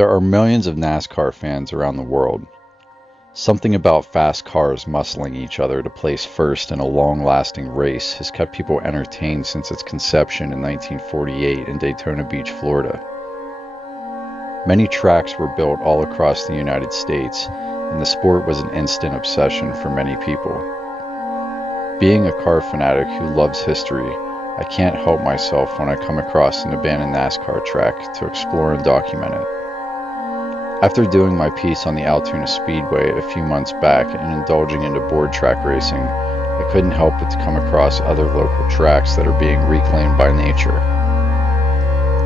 There are millions of NASCAR fans around the world. Something about fast cars muscling each other to place first in a long-lasting race has kept people entertained since its conception in 1948 in Daytona Beach, Florida. Many tracks were built all across the United States, and the sport was an instant obsession for many people. Being a car fanatic who loves history, I can't help myself when I come across an abandoned NASCAR track to explore and document it. After doing my piece on the Altoona Speedway a few months back and indulging into board track racing, I couldn't help but to come across other local tracks that are being reclaimed by nature.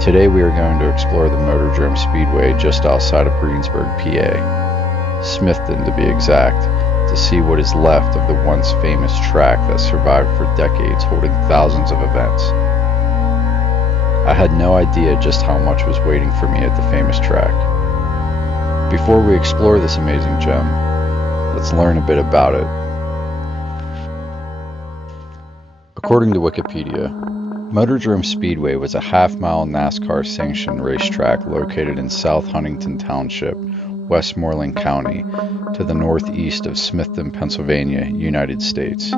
Today we are going to explore the Motordrome Speedway just outside of Greensburg, PA, Smithton to be exact, to see what is left of the once famous track that survived for decades, holding thousands of events. I had no idea just how much was waiting for me at the famous track. Before we explore this amazing gem, let's learn a bit about it. According to Wikipedia, Motordrome Speedway was a half-mile NASCAR-sanctioned racetrack located in South Huntington Township, Westmoreland County, to the northeast of Smithton, Pennsylvania, United States.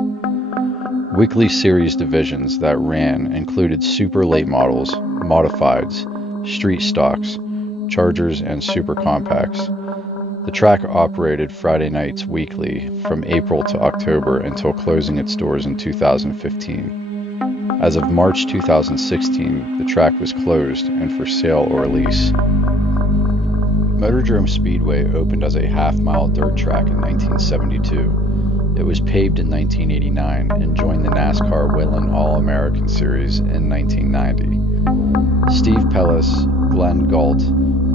Weekly series divisions that ran included super late models, modifieds, street stocks, chargers, and super compacts. The track operated Friday nights weekly from April to October until closing its doors in 2015. As of March 2016, the track was closed and for sale or lease. Motordrome Speedway opened as a half-mile dirt track in 1972. It was paved in 1989 and joined the NASCAR Whelen All-American Series in 1990. Steve Pellis, Glenn Galt,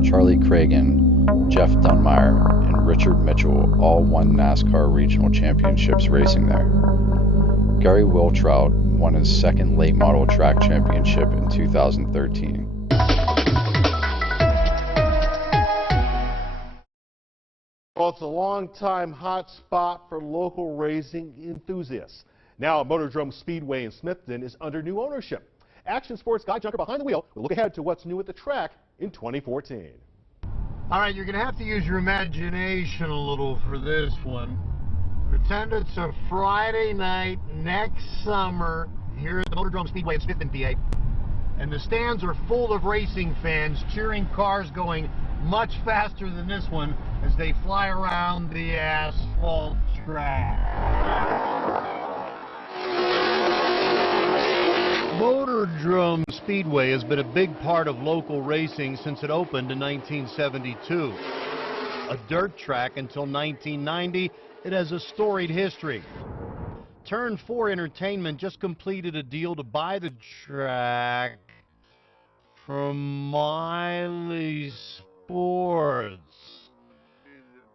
Charlie Cragen, Jeff Dunmeyer, and Richard Mitchell all won NASCAR regional championships racing there. Gary Wiltrout won his second late model track championship in 2013. Well, it's a long-time hot spot for local racing enthusiasts. Now, Motordrome Speedway in Smithton is under new ownership. Action Sports Guy Junker behind the wheel will look ahead to what's new at the track in 2014. All right, you're going to have to use your imagination a little for this one. Pretend it's a Friday night next summer here at the Motordrome Speedway in Smithton, PA. And the stands are full of racing fans cheering cars going much faster than this one as they fly around the asphalt track. Motordrome Speedway has been a big part of local racing since it opened in 1972. A dirt track until 1990, it has a storied history. Turn 4 Entertainment just completed a deal to buy the track from Miley Sports,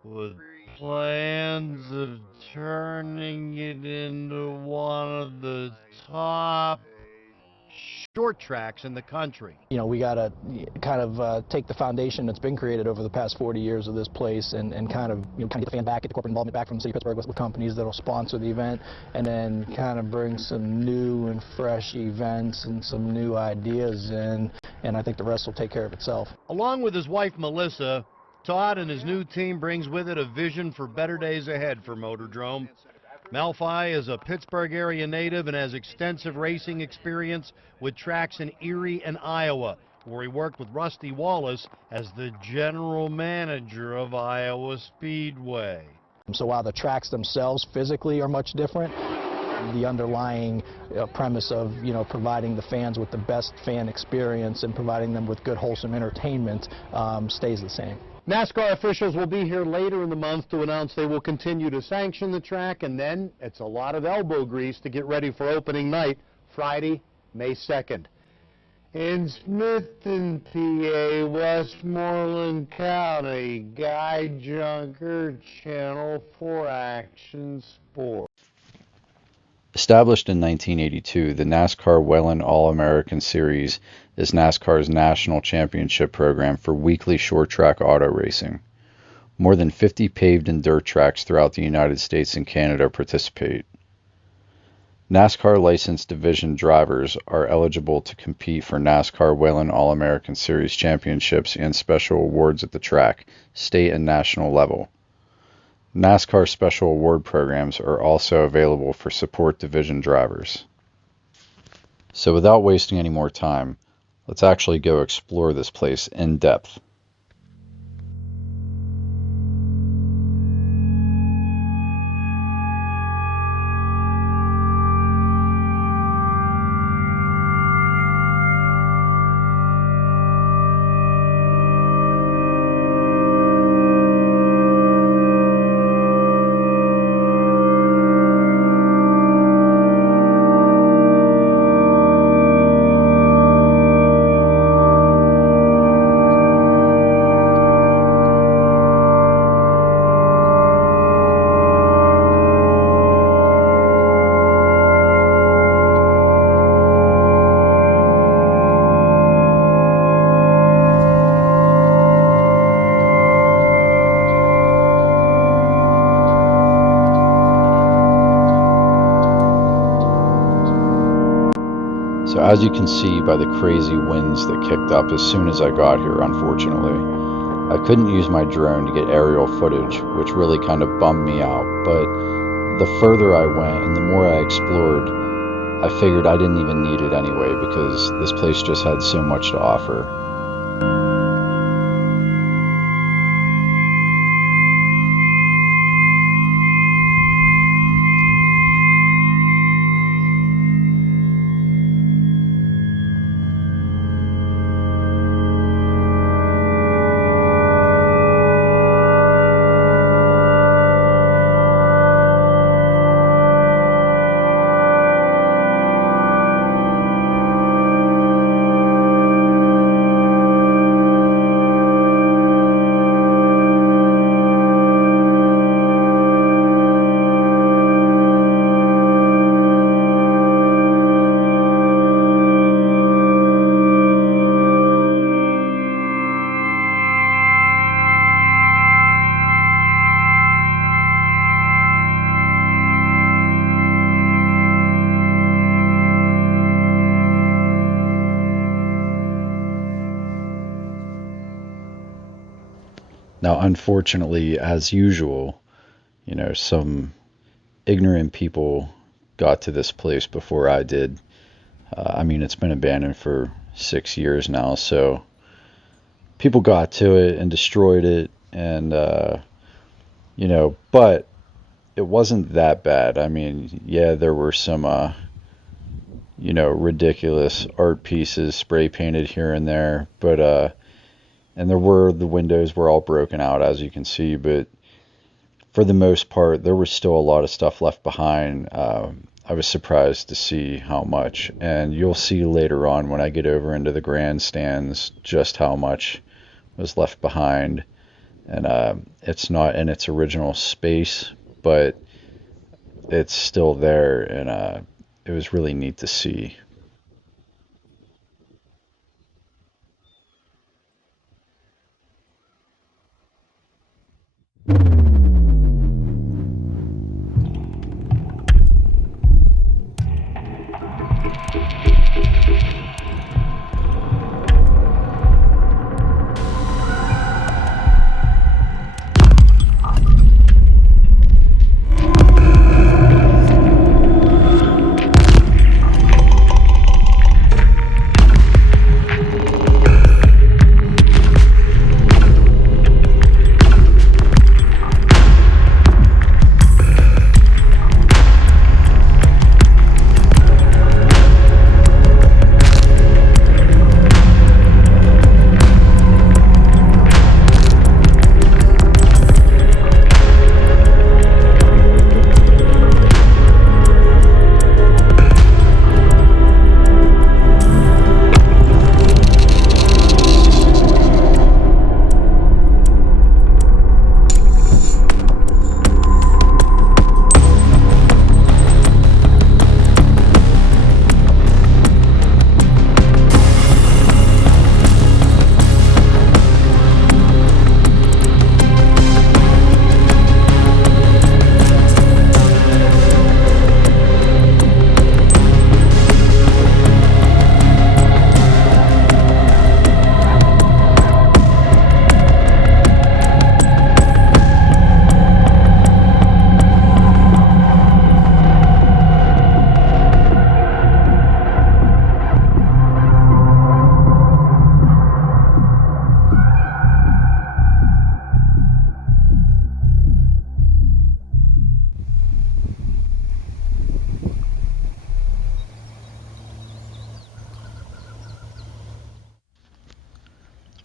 with plans of turning it into one of the top short tracks in the country. You know, we got to kind of take the foundation that's been created over the past 40 years of this place and kind of get the fan back, get the corporate involvement back from the city of Pittsburgh with companies that will sponsor the event, and then kind of bring some new and fresh events and some new ideas in, and I think the rest will take care of itself. Along with his wife Melissa, Todd and his new team brings with it a vision for better days ahead for Motordrome. Malfi is a Pittsburgh area native and has extensive racing experience with tracks in Erie and Iowa, where he worked with Rusty Wallace as the general manager of Iowa Speedway. So while the tracks themselves physically are much different, the underlying premise of, providing the fans with the best fan experience and providing them with good, wholesome entertainment stays the same. NASCAR officials will be here later in the month to announce they will continue to sanction the track, and then it's a lot of elbow grease to get ready for opening night, Friday, May 2nd. In Smithton, PA, Westmoreland County, Guy Junker, Channel 4 Action Sports. Established in 1982, the NASCAR Whelen All-American Series is NASCAR's national championship program for weekly short track auto racing. More than 50 paved and dirt tracks throughout the United States and Canada participate. NASCAR licensed division drivers are eligible to compete for NASCAR Whelen All-American Series championships and special awards at the track, state and national level. NASCAR special award programs are also available for support division drivers. So without wasting any more time, let's actually go explore this place in depth. So as you can see by the crazy winds that kicked up as soon as I got here, unfortunately, I couldn't use my drone to get aerial footage, which really kind of bummed me out. But the further I went and the more I explored, I figured I didn't even need it anyway because this place just had so much to offer. Now, unfortunately, as usual, some ignorant people got to this place before I did. It's been abandoned for 6 years now, so people got to it and destroyed it, and, but it wasn't that bad. Yeah, there were some, ridiculous art pieces spray painted here and there, but, and the windows were all broken out, as you can see, but for the most part, there was still a lot of stuff left behind. I was surprised to see how much, and you'll see later on when I get over into the grandstands just how much was left behind. And it's not in its original space, but it's still there, and it was really neat to see.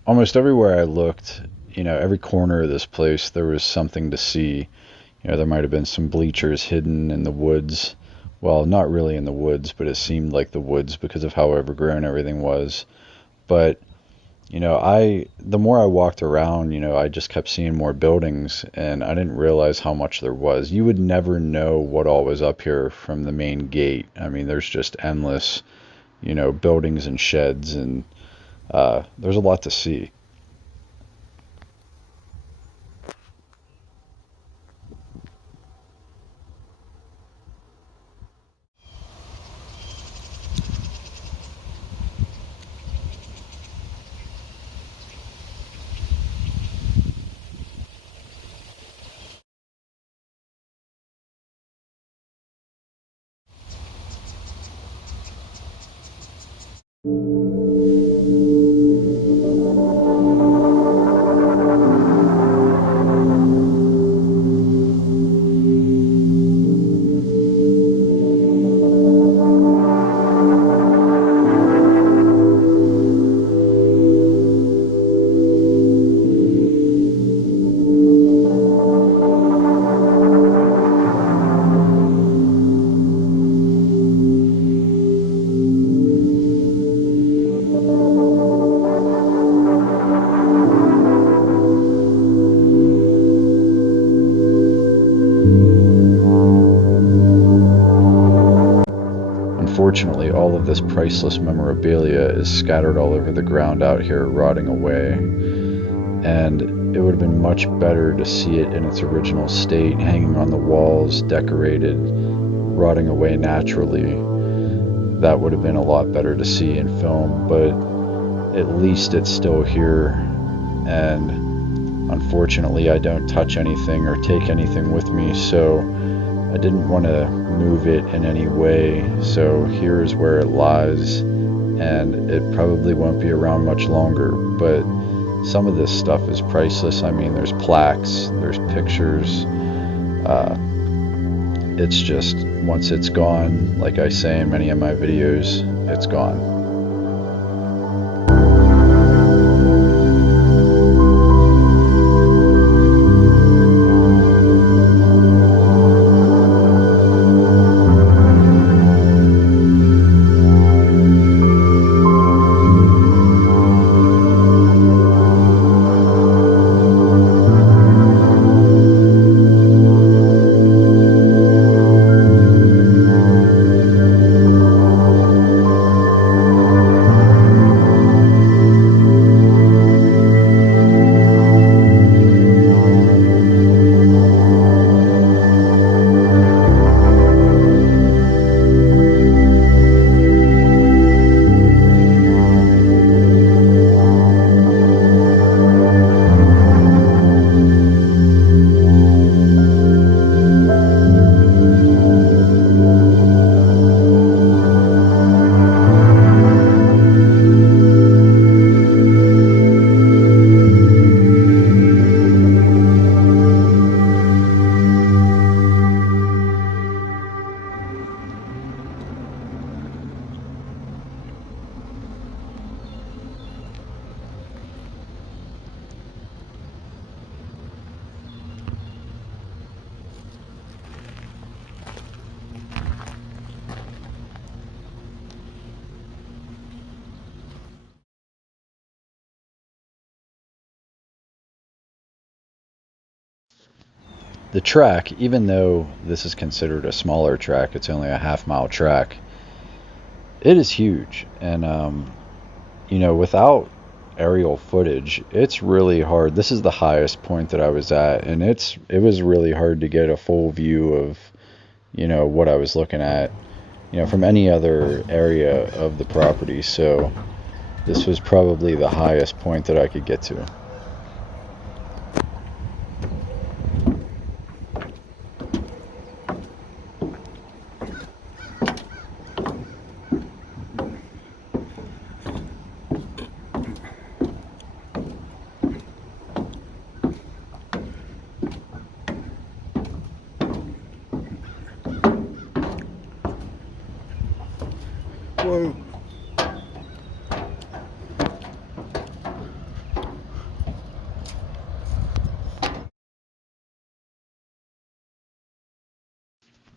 almost everywhere I looked, every corner of this place, there was something to see. There might have been some bleachers hidden in the woods. Well, not really in the woods, but it seemed like the woods because of how overgrown everything was. But, the more I walked around, I just kept seeing more buildings, and I didn't realize how much there was. You would never know what all was up here from the main gate. I mean, there's just endless, buildings and sheds, and there's a lot to see. Unfortunately, all of this priceless memorabilia is scattered all over the ground out here, rotting away. And it would have been much better to see it in its original state, hanging on the walls, decorated, rotting away naturally. That would have been a lot better to see in film, but at least it's still here. And unfortunately, I don't touch anything or take anything with me, so I didn't want to move it in any way. So here's where it lies, and it probably won't be around much longer, but some of this stuff is priceless. I mean, there's plaques, there's pictures. It's just, once it's gone, like I say in many of my videos, it's gone. The track, even though this is considered a smaller track, it's only a half-mile track, it is huge. And, without aerial footage, it's really hard. This is the highest point that I was at, and it was really hard to get a full view of, what I was looking at, from any other area of the property. So this was probably the highest point that I could get to. Whoa.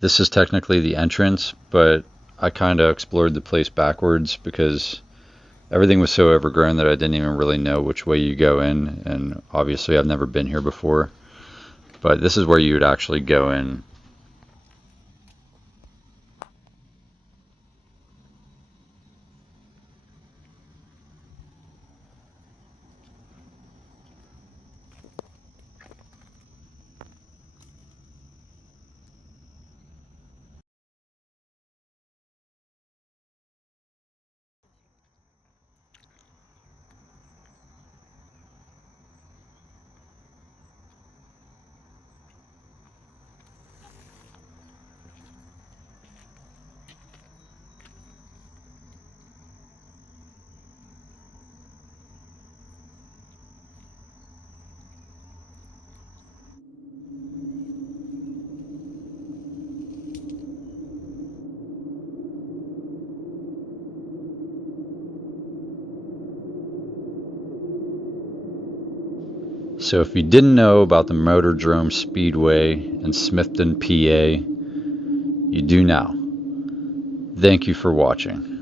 This is technically the entrance, but I kind of explored the place backwards because everything was so overgrown that I didn't even really know which way you go in, and obviously I've never been here before. But this is where you would actually go in. So if you didn't know about the Motordrome Speedway in Smithton, PA, you do now. Thank you for watching.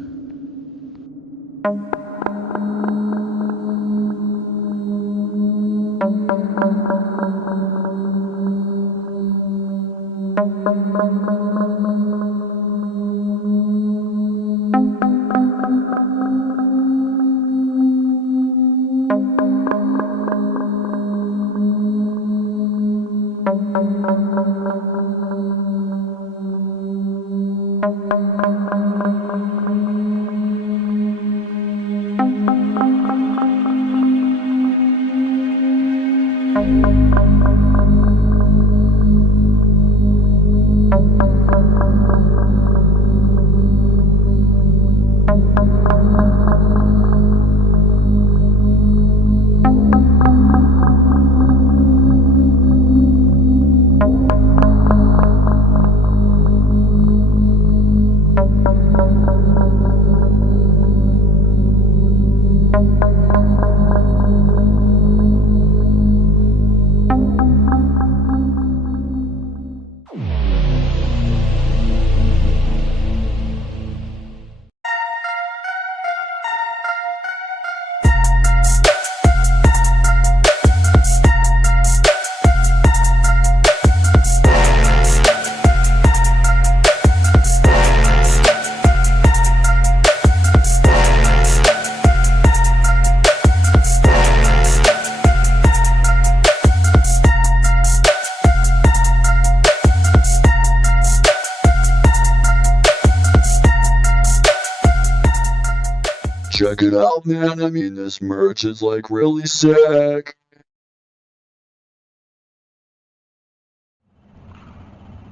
Check it out, man. I mean, this merch is like really sick.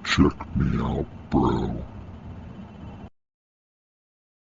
Check me out, bro.